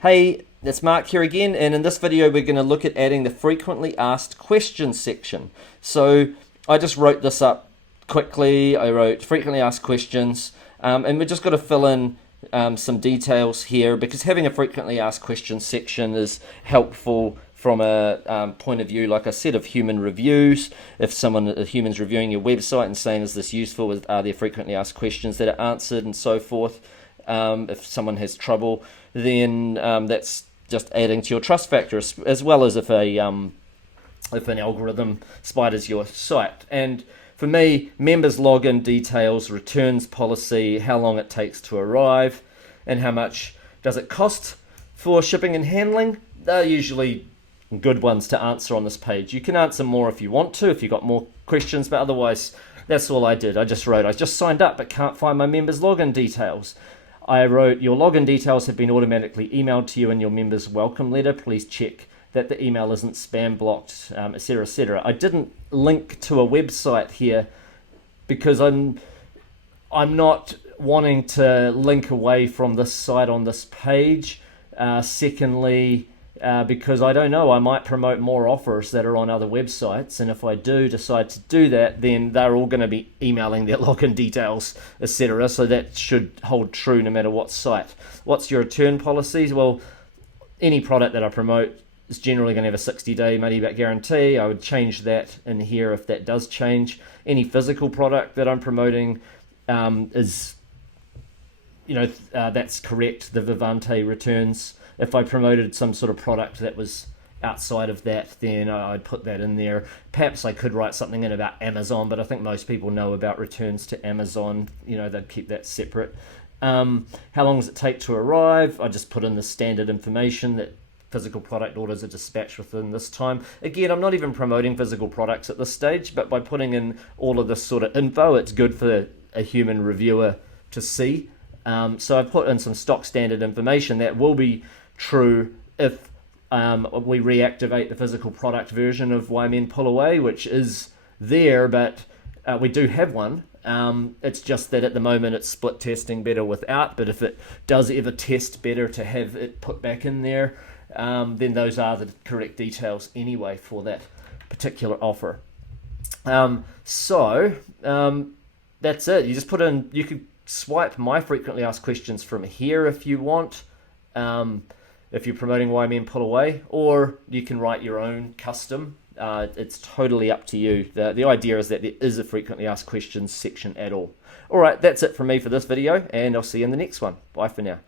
Hey, it's Mark here again, and in this video we're going to look at adding the frequently asked questions section. So I just wrote this up quickly. I wrote frequently asked questions, and we're just got to fill in some details here, because having a frequently asked questions section is helpful from a point of view, like I said, of human reviews. If a human's reviewing your website and saying, is this useful, are there frequently asked questions that are answered, and so forth. If someone has trouble, then that's just adding to your trust factor, as well as if an algorithm spiders your site. And for me, members login details, returns policy, how long it takes to arrive, and how much does it cost for shipping and handling, they're usually good ones to answer on this page. You can answer more if you want to, if you've got more questions, but otherwise that's all I did. I just signed up but can't find my members login details. I wrote, your login details have been automatically emailed to you in your members welcome letter. Please check that the email isn't spam blocked, etc., etc. I didn't link to a website here because I'm not wanting to link away from this site on this page. Secondly, because I don't know, I might promote more offers that are on other websites, and if I do decide to do that, then they're all going to be emailing their login details, etc. So that should hold true no matter what site. What's your return policies? Well, any product that I promote is generally going to have a 60-day money-back guarantee. I would change that in here if that does change. Any physical product that I'm promoting is, that's correct. The Vivante returns. If I promoted some sort of product that was outside of that, then I'd put that in there. Perhaps I could write something in about Amazon, but I think most people know about returns to Amazon. They'd keep that separate. How long does it take to arrive? I just put in the standard information that physical product orders are dispatched within this time. Again, I'm not even promoting physical products at this stage, but by putting in all of this sort of info, it's good for a human reviewer to see. So I put in some stock standard information that will be true if we reactivate the physical product version of Why Men Pull Away, which is there, but we do have one. It's just that at the moment it's split testing better without, but if it does ever test better to have it put back in there, then those are the correct details anyway for that particular offer. So that's it. You just put in, you could swipe my frequently asked questions from here if you want, if you're promoting Why Men Pull Away, or you can write your own custom. It's totally up to you. The idea is that there is a frequently asked questions section at all. All right, that's it from me for this video, and I'll see you in the next one. Bye for now.